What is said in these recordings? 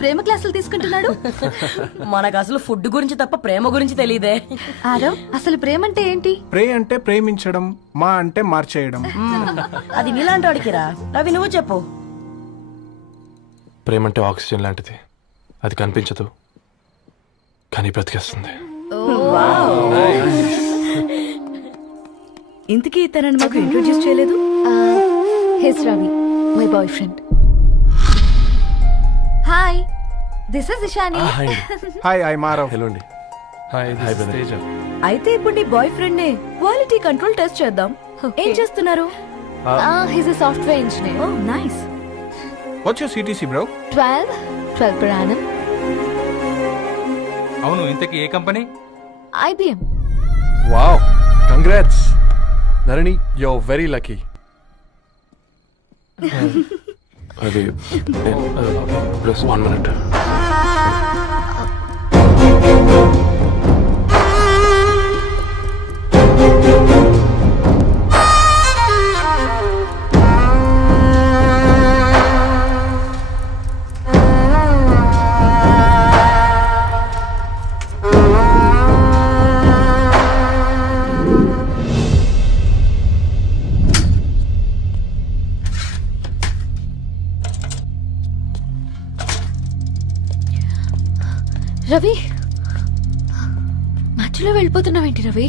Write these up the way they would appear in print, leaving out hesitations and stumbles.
ప్రేమ క్లాసులు తీసుకుంటున్నాడు. మనకు అసలు ఫుడ్ గురించి తప్ప ప్రేమ గురించి తెలియదే. ఆరవ్, అసలు ప్రేమ అంటే ఏంటి? ప్రే అంటే ప్రేమించడం, మా అంటే మార్చేయడం. అది నీలాంటి వాడికిరా. రవి నువ్వు చెప్పు. ప్రేమ అంటే ఆక్సిజన్ లాంటిది. అది కనిపించదు కానీ బ్రతికేస్తుంది. ఇంతకీ తనని మాకు ఇంట్రొడ్యూస్ చేయలేదు. He's Ravi, my boyfriend. Hi, this is Ishani. Hi, I Marav. Hello అండి. హాయ్ తేజ. అయితే ఇప్పుడు నీ బాయ్ ఫ్రెండ్ నే క్వాలిటీ కంట్రోల్ టెస్ట్ చేద్దాం. ఏం చేస్తున్నారు? He's a software engineer. Oh nice. What's your CTC bro? 12 per annum. అవును, ఇంతకీ ఏ company? IBM. Wow, congrats Narani, you are very lucky. అది ప్లస్ 1 minute. రవి, మధ్యలో వెళ్ళిపోతున్నావేంటి రవి?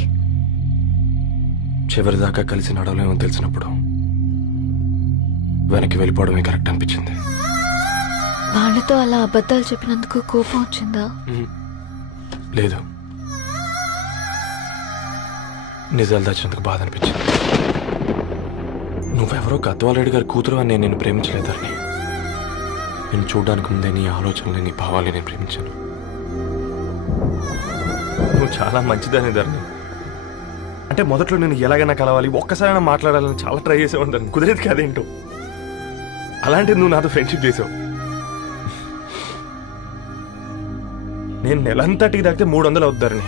చివరిదాకా కలిసి నడవలేమో తెలిసినప్పుడు వెనక్కి వెళ్ళిపోవడమే కరెక్ట్ అనిపించింది. వాళ్ళతో అలా అబద్ధాలు చెప్పినందుకు కోపం వచ్చిందా? లేదు, నిజాలు దాచినందుకు బాధ అనిపించింది. నువ్వెవరో గద్వాలరెడ్డి గారి కూతురు అని నేను ప్రేమించలేదని. నేను చూడడానికి ముందే నీ ఆలోచనలు, నీ భావాలు నేను ప్రేమించాను. నువ్వు చాలా మంచిదని ధరణి. అంటే మొదట్లో నేను ఎలాగైనా కలవాలి, ఒక్కసారైనా మాట్లాడాలని చాలా ట్రై చేసేవాడిని ధరణి. కుదిరేది కాదేంటో. అలాంటిది నువ్వు నాతో ఫ్రెండ్షిప్ చేసావు. నేను నెలంతటికి దాకితే 300 అవుతారని.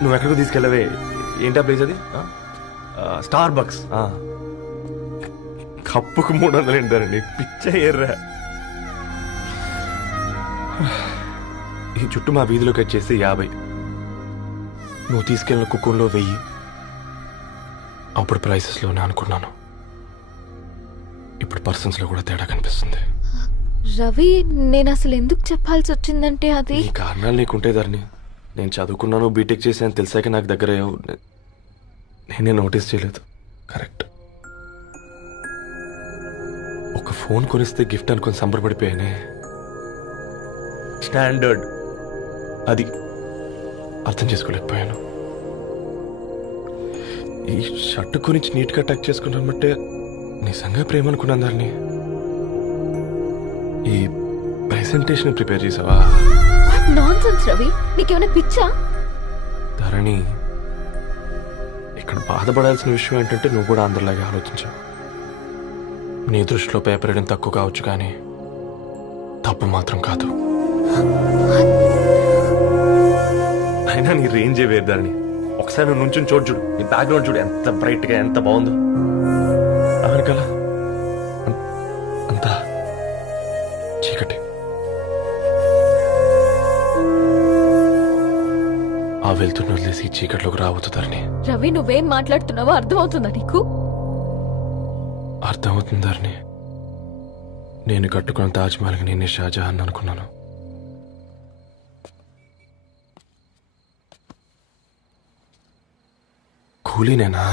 నువ్వు ఎక్కడికి తీసుకెళ్ళవే? ఏంటా ప్లేస్ అది? Star bucks. కప్పుకు 300 ఏంటారండి, పిచ్చ ఎర్రా. ఈ చుట్టూ మా వీధిలోకి వచ్చేసి 50. నువ్వు తీసుకెళ్ళిన కుక్కర్లో 1000. అప్పుడు ప్రైసెస్లోనే అనుకున్నాను, ఇప్పుడు పర్సన్స్లో కూడా తేడా కనిపిస్తుంది. రవి, నేను అసలు ఎందుకు చెప్పాల్సి వచ్చిందంటే అది ఈ కారణాలు నీకుంటే ధరణి. నేను చదువుకున్నాను, బీటెక్ చేశాను తెలిసాక నాకు దగ్గర నేనే నోటీస్ చేయలేదు. కరెక్ట్. ఒక ఫోన్ కొనిస్తే గిఫ్ట్ అనుకొని సంబరపడిపోయానే. స్టాండర్డ్ అది అర్థం చేసుకోలేకపోయాను. ఈ షర్ట్ గురించి నీట్గా టచ్ చేసుకున్నామంటే నిజంగా ప్రేమ అనుకున్నాను దాన్ని. ఈ ప్రెజెంటేషన్ ప్రిపేర్ చేసావా? నాన్సెన్స్ రవి, నీకేమైనా పిచ్చా? ధరణి, ఇక్కడ బాధపడాల్సిన విషయం ఏంటంటే నువ్వు కూడా అందరిలాగే ఆలోచించావు. నీ దృష్టిలో పేపర్ వేయడం తక్కువ కావచ్చు కానీ తప్పు మాత్రం కాదు. అయినా నీ రేంజే వేరు ధరణి. ఒకసారి నువ్వు నుంచుని చూడు, నీ బ్యాక్గ్రౌండ్ చూడు ఎంత బ్రైట్ గా, ఎంత బాగుందో. వెనకాల అంతా చీకటి. ఆ వెళ్తున్న వదిలేసి చీకట్లోకి రావద్దు ధరణి. రవి, నువ్వేం మాట్లాడుతున్నావో అర్థమవుతుందా నీకు? అర్థమవుతుంది ధరణి. నేను కట్టుకున్న తాజ్మహల్కి నేనే షాజహాన్ అనుకున్నాను. కూలీనేనా?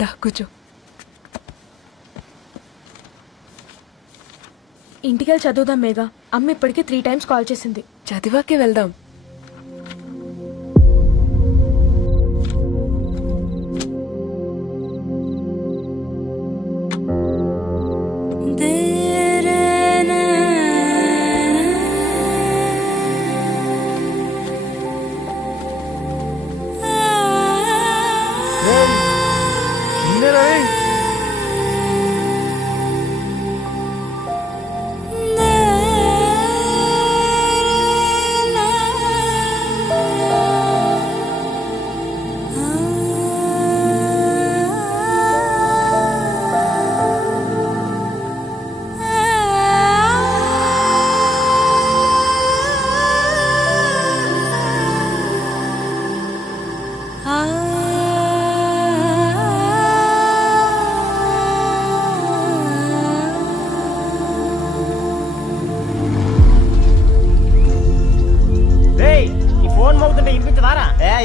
దా కూర్చో. ఇంటికెళ్ళి చదువుదాం మేఘా. అమ్మ ఇప్పటికే 3 times కాల్ చేసింది. చదివాకే వెళ్దాం.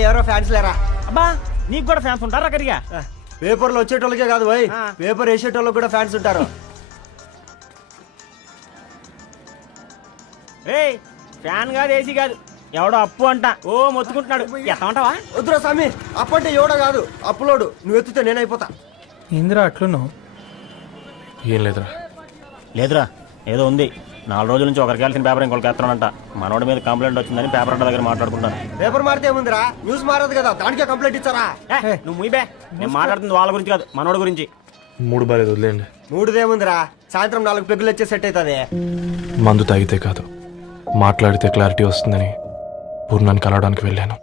ఎవరో ఫ్యాన్స్ లేరా? అబ్బా నీకు కూడా ఫ్యాన్స్ ఉంటారా కరిగా? పేపర్లో వచ్చేటోళ్ళకే కాదు పోయి, పేపర్ వేసేటోళ్ళకి కూడా ఫ్యాన్స్ ఉంటారు. ఏయ్ ఫ్యాన్ కాదు, ఏసీ కాదు, ఎవడో అప్పు అంట ఓ మొత్తుకుంటున్నాడు. ఎత్తమంటావా? వద్దురా స్వామి, అప్పంటే ఎవడో కాదు అప్పులోడు. నువ్వు ఎత్తుతే నేనైపోతా. ఇందిరా అట్లున్నావు? ఏం లేదురా. లేదురా, ఏదో ఉంది. 4 రోజుల నుంచి ఒకరికి వెళ్ళిన పేపర్ ఇంకొకరికి ఎత్తానంట. మనోడి మీద కంప్లైంట్ వచ్చిందని పేపర్ అడ్డ దగ్గర మాట్లాడుకుంటాను. పేపర్ మారితే ఏముందిరా, న్యూస్ మారదు కదా, దానికే కంప్లైంట్ ఇచ్చారా? నువ్వు ముయ్యబే, నేను మాట్లాడుతుంది వాళ్ళ గురించి కాదు, మనోడి గురించి. మూడు బాలేదు, వదిలేండి. మూడుదేముందిరా, సాయంత్రం 4 పెగ్గులు వచ్చే సెట్ అవుతుంది. మందు తాగితే కాదు, మాట్లాడితే క్లారిటీ వస్తుందని పూర్ణాన్ని కలవడానికి వెళ్ళాను.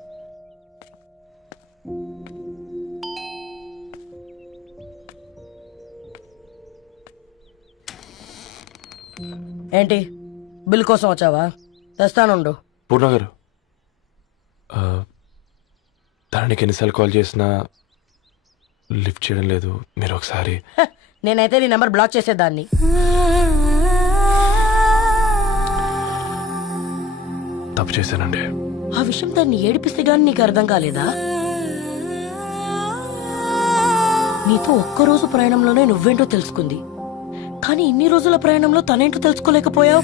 ఏంటి బిల్ కోసం వచ్చావా? తెస్తానుండు. పూర్ణ గారు, తనకి ఎన్నిసార్లు కాల్ చేసినా లిఫ్ట్ చేయడం లేదు. మీరు ఒకసారి నేనైతే నీ నెంబర్ బ్లాక్ చేసేదాన్ని. తప్పు చేశానండి. ఆ విషయం దాన్ని ఏడిపిస్తే గానీ నీకు అర్థం కాలేదా? నీతో ఒక్కరోజు ప్రయాణంలోనే నువ్వేంటో తెలుసుకుంది, కానీ ఇన్ని రోజుల ప్రయాణంలో తనేంటో తెలుసుకోలేకపోయావు.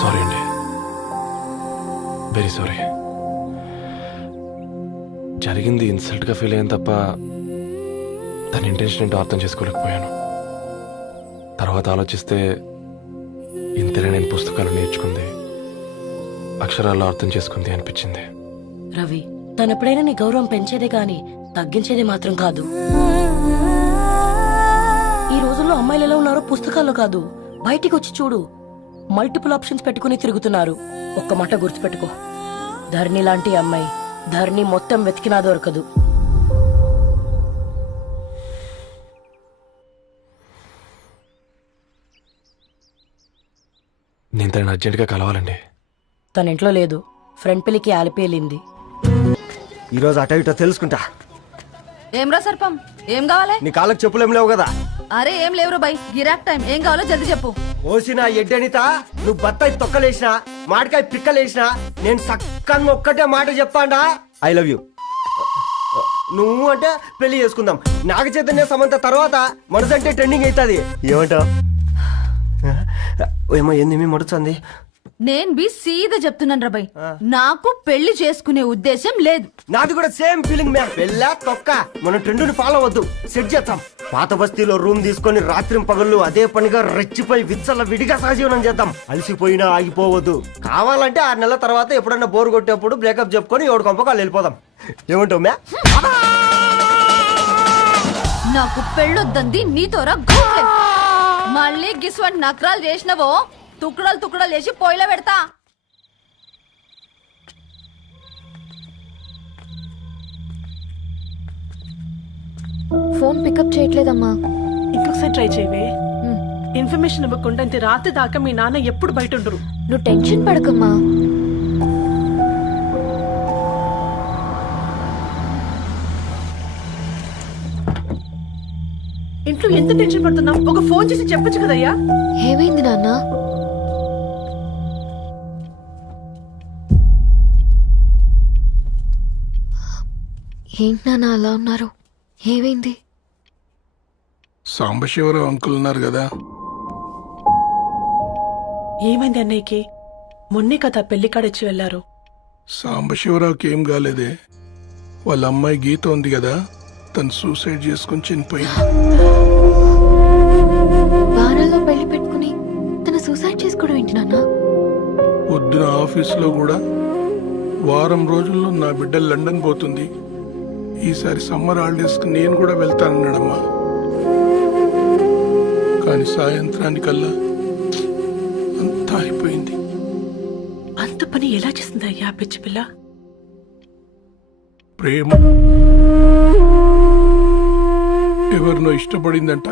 సారీ అండి, వెరీ సారీ. జరిగింది ఇన్సల్ట్గా ఫీల్ అయ్యాను తప్ప తన ఇంటెన్షన్ ఏంటో అర్థం చేసుకోలేకపోయాను. తర్వాత ఆలోచిస్తే ఇంతనే నేను పుస్తకాలు నేర్చుకుంది, అక్షరాల్లో అర్థం చేసుకుంది అనిపించింది. రవి, తనెప్పుడైనా నీ గౌరవం పెంచేదే గాని తగ్గించేదే మాత్రం కాదు. ఈ రోజుల్లో అమ్మాయిలు ఎలా ఉన్నారో పుస్తకాల్లో కాదు, బయటికి వచ్చి చూడు. మల్టిపుల్ ఆప్షన్స్ పెట్టుకుని తిరుగుతున్నారు. ఒక్క మాట గుర్తుపెట్టుకో, ధరణి లాంటి అమ్మాయి ధరణి మొత్తం వెతికినా దొరకదు. నేను తనని అర్జెంటుగా కలవాలండి. తన ఇంట్లో లేదు, ఫ్రెండ్ పెళ్లికి ఆలిపేలింది. ఈరోజు అటో ఇటో తెలుసుకుంటా. ఏమ్రా సర్పం, ఏం కావాలి? నీ కాళ్ళకి చెప్పులేం లేవు కదా? అరే ఏం లేవురా బై, గిరాక్ టైం. ఏం కావాలో జల్దీ చెప్పు. ఓసిన ఎడ్డనిత, నువ్వు బత్తాయి తొక్కలేసినా మాడికాయ పిక్కలేసినా నేను సక్కంగా ఒక్కటే మాట చెప్పాడా, ఐ లవ్ యూ. నువ్వు అంటే పెళ్లి చేసుకుందాం. నాగ చైతన్య సమంత తర్వాత మనసంటే ట్రెండింగ్ అవుతుంది. ఏమంటావు? ఏమో ఏంది మీ మొడుచుంది? నేను బి సీదా చెప్తున్నాను రా బై, నాకు పెళ్లి చేసుకునే ఉద్దేశం లేదు. నాది కూడా సేమ్ ఫీలింగ్ మ్యామ్. పెళ్ళా తొక్క, మనం ట్రెండ్ని ఫాలో అవద్దు, సెట్ చేద్దాం. పాత బస్తీలో రూమ్ తీసుకొని రాత్రి పగళ్ళు అదే పనిగా రెచ్చిపోయి విచ్చల విడిగా సహజీవనం చేద్దాం. అలసిపోయినా ఆగిపోవద్దు. కావాలంటే 6 నెలల తర్వాత ఎప్పుడన్నా బోర్ కొట్టేప్పుడు బ్రేకప్ చెప్పుకొని 7 కొంపకాలు వెళ్ళిపోదాం. ఏమంటావు మ్యా? నాకు పెళ్ళొద్దంది నీతోరా గోఫ్లెమ్. మళ్ళీ గిస్వంటి నక్రాలు చేసినవో తుక్కడలు తుక్కడలు చేసి పొయ్యిలో పెడతా. ఫోన్ పికప్ చేయట్లేదమ్మా. ఇంకొకసారి ట్రై చేయవే. ఇన్ఫర్మేషన్ ఇవ్వకుండా ఇంత రాత్రి దాకా మీ నాన్న ఎప్పుడు బయట ఉండరు. నువ్వు టెన్షన్ పడకమ్మా. ఇంట్లో ఎంత టెన్షన్ పడుతున్నావు? ఒక ఫోన్ చేసి చెప్పొచ్చు కదయ్యా. ఏమైంది నాన్న? ఏంటి నాన్న అలా ఉన్నారు? ఏమైంది? సాంబశివరావు అంకుల్ ఉన్నారు కదా, ఏమైంది అన్నయ్యకి? మొన్నే కదా పెళ్లి కాడొచ్చి వెళ్ళారు. సాంబశివరావుకి ఏం కాలేదే. వాళ్ళ అమ్మాయి గీత ఉంది కదా, తను సూసైడ్ చేసుకుని చనిపోయింది. వారాల్లో పెళ్లి పెట్టుకుని తన సూసైడ్ చేసుకోవడం ఏంటి నాన్న? పొద్దున ఆఫీసులో కూడా వారం రోజుల్లో నా బిడ్డ లండన్ పోతుంది, ఈసారి సమ్మర్ హాలిడేస్కి నేను కూడా వెళ్తానన్నాడమ్మా. కానీ సాయంత్రానికల్లా అంతా అయిపోయింది. అంత పని ఎలా చేసింది అయ్యా పిచ్చి పిల్ల? ప్రేమ ఎవరినో ఇష్టపడిందంట,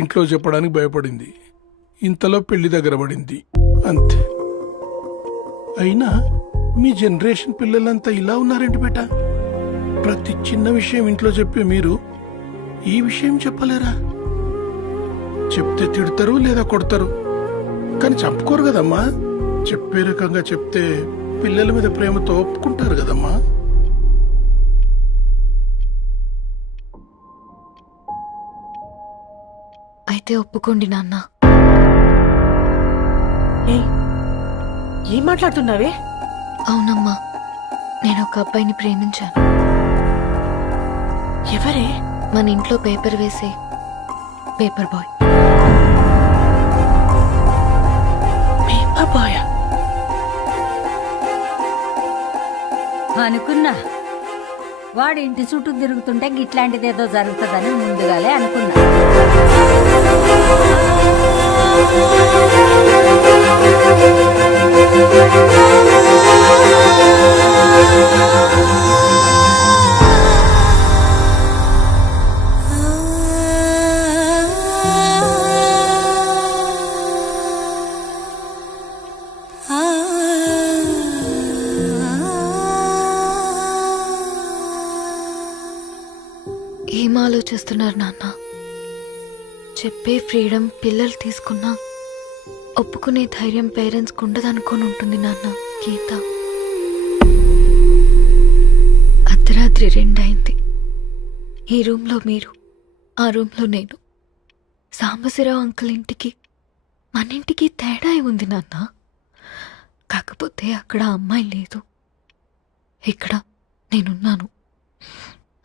ఇంట్లో చెప్పడానికి భయపడింది. ఇంతలో పెళ్లి దగ్గర పడింది, అంతే. అయినా మీ జనరేషన్ పిల్లలంతా ఇలా ఉన్నారేంటి బేట? ప్రతి చిన్న విషయం ఇంట్లో చెప్పి మీరు ఈ విషయం చెప్పలేరా? చెప్తే తిడతారు లేదా కొడతారు, కానీ చంపుకోరు కదమ్మా. చెప్పే రకంగా చెప్తే పిల్లల మీద ప్రేమతో ఒప్పుకుంటారు కదమ్మా. అయితే ఒప్పుకోండి నాన్న. ఏయ్, ఏం మాట్లాడుతున్నావే? అవునమ్మా, నేను ఒక అబ్బాయిని ప్రేమించాను. ఎవరే? మన ఇంట్లో పేపర్ వేసే పేపర్ బాయ్. Paper boy? అనుకున్నా వాడి ఇంటి చుట్టూ తిరుగుతుంటే గిట్లాంటిదేదో జరుగుతుందని ముందుగాలే అనుకున్నా. ఏం ఆలోచిస్తున్నారు నాన్న? చెప్పే ఫ్రీడమ్ పిల్లలు తీసుకున్నా ఒప్పుకునే ధైర్యం పేరెంట్స్కి ఉండదనుకొని ఉంటుంది నాన్న. గీత అర్ధరాత్రి 2 అయింది. ఈ రూమ్లో మీరు, ఆ రూమ్లో నేను. సాంబశివరావు అంకుల్ ఇంటికి మన ఇంటికి తేడా ఉంది నాన్న. కాకపోతే అక్కడ అమ్మాయి లేదు, ఇక్కడ నేనున్నాను,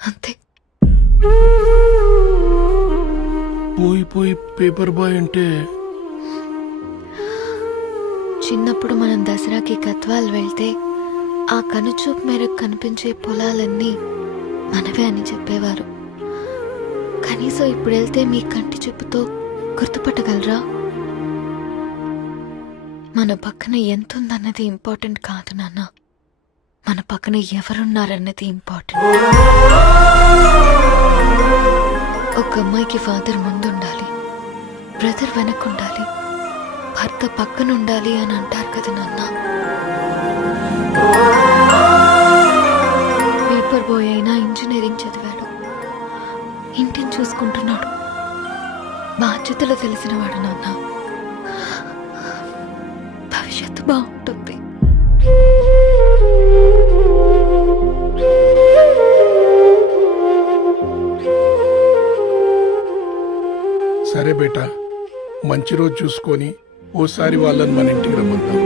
అంతే. పోయి పోయి పేపర్ బాయ్ అంటే చిన్నప్పుడు మనం దసరాకి గద్వాల్ వెళ్తే ఆ కనుచూపు మేరకు కనిపించే పొలాలన్నీ మనవే అని చెప్పేవారు. కనీసం ఇప్పుడు వెళ్తే మీ కంటి చూపుతో గుర్తుపట్టగలరా? మన పక్కన ఎంతుందన్నది ఇంపార్టెంట్ కాదు నాన్న, మన పక్కన ఎవరున్నారన్నది ఇంపార్టెంట్. ఒక అమ్మాయికి ఫాదర్ ముందుండాలి, బ్రదర్ వెనకుండాలి, భర్త పక్కన ఉండాలి అని అంటారు కదా నాన్న. పేపర్ బాయ్ అయినా ఇంజనీరింగ్ చదివాడు, ఇంటిని చూసుకుంటున్నాడు, బాధ్యతలు తెలిసినవాడు నాన్న. భవిష్యత్తు బాగుంటుంది. సరే బేటా, మంచి రోజు చూసుకొని ఓసారి వాళ్ళని మన ఇంటికి రమ్మందాం.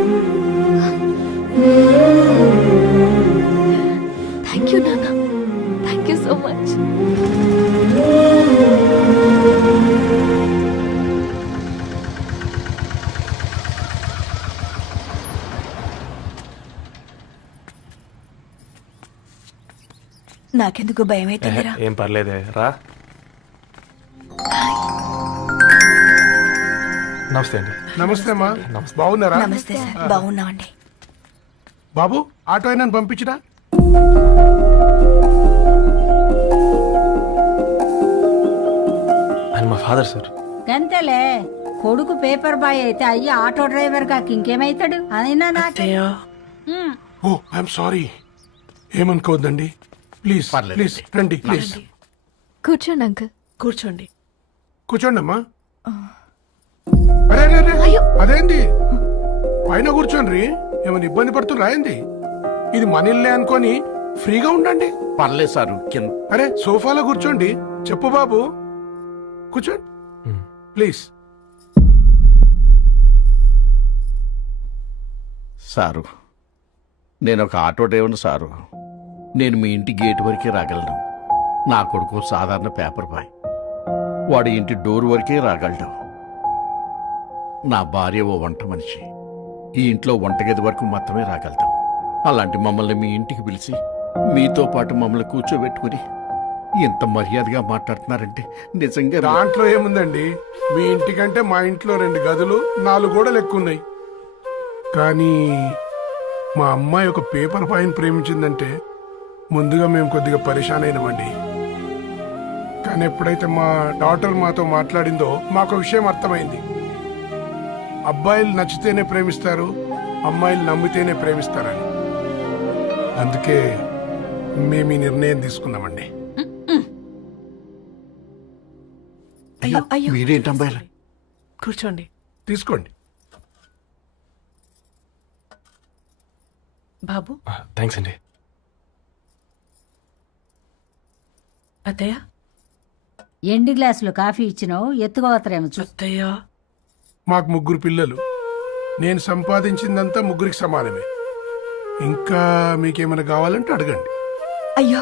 థ్యాంక్ యూ నాన్న, థ్యాంక్ యూ సో మచ్. నాకెందుకు భయం అవుతుందిరా. ఏం పర్లేదే, రా. నమస్తే అండి. నమస్తే అమ్మా, బాగున్నారా? నమస్తే సార్, బాగున్నామండి. బాబు, ఆటో అయినా పంపించినా? ఆయన మా ఫాదర్ సార్. గంతేలే, కొడుకు పేపర్ బాయ్ అయితే అయ్యి ఆటో డ్రైవర్ కాకి ఇంకేమైతాడు? అయినా నాకే. ఓ, ఐఎమ్ సారీ. ఏమనుకోవద్దండి, ప్లీజ్ ప్లీజ్ రండి, ప్లీజ్ కూర్చోండి అంకుల్. కూర్చోండి. కూర్చోండి అమ్మా. అరే అరే అరే, అదేంది పైన కూర్చోండి, ఏమైనా ఇబ్బంది పడుతున్నా ఏంది? ఇది మన ఇల్లే అనుకొని ఫ్రీగా ఉండండి. పర్లేదు సార్. అరే సోఫాలో కూర్చోండి. చెప్పు బాబు. కూర్చోండి మ్మ్. ప్లీజ్. సారు, నేను ఒక ఆటో డ్రైవర్ని సారు. నేను మీ ఇంటి గేట్ వరకే రాగలను. నా కొడుకు సాధారణ పేపర్ బాయ్, వాడి ఇంటి డోర్ వరకే రాగలడు. నా భార్య ఓ వంట మనిషి, ఈ ఇంట్లో వంటగది వరకు మాత్రమే రాగలదు. అలాంటి మమ్మల్ని మీ ఇంటికి పిలిచి మీతో పాటు మమ్మల్ని కూర్చోబెట్టుకుని ఎంత మర్యాదగా మాట్లాడుతున్నారంటే నిజంగా దాంట్లో ఏముందండి, మీ ఇంటికంటే మా ఇంట్లో 2 గదులు 4 గోడలు ఎక్కువ ఉన్నాయి. కానీ మా అమ్మాయి ఒక పేపర్ బాయ్ని ప్రేమించిందంటే ముందుగా మేము కొద్దిగా పరేషాన్ అయినామండి. కానీ ఎప్పుడైతే మా డాటర్ మాతో మాట్లాడిందో మాకు విషయం అర్థమైంది. అబ్బాయిలు నచ్చితేనే ప్రేమిస్తారు, అమ్మాయిలు నమ్మితేనే ప్రేమిస్తారని. అందుకే మేము ఈ నిర్ణయం తీసుకున్నామండి. అయ్యో మీరేంటి అమ్మాయిలు? కూర్చోండి. తీసుకోండి. బాబు, థ్యాంక్స్ అండి. అత్తయ్య. ఎండి గ్లాసులో కాఫీ ఇచ్చినావు, ఎత్తుకోవతరేమో చూ. అత్తయ్య. మాకు 3 పిల్లలు. నేను సంపాదించిందంతా 3కి సమానమే. ఇంకా మీకేమైనా కావాలంటే అడగండి. అయ్యో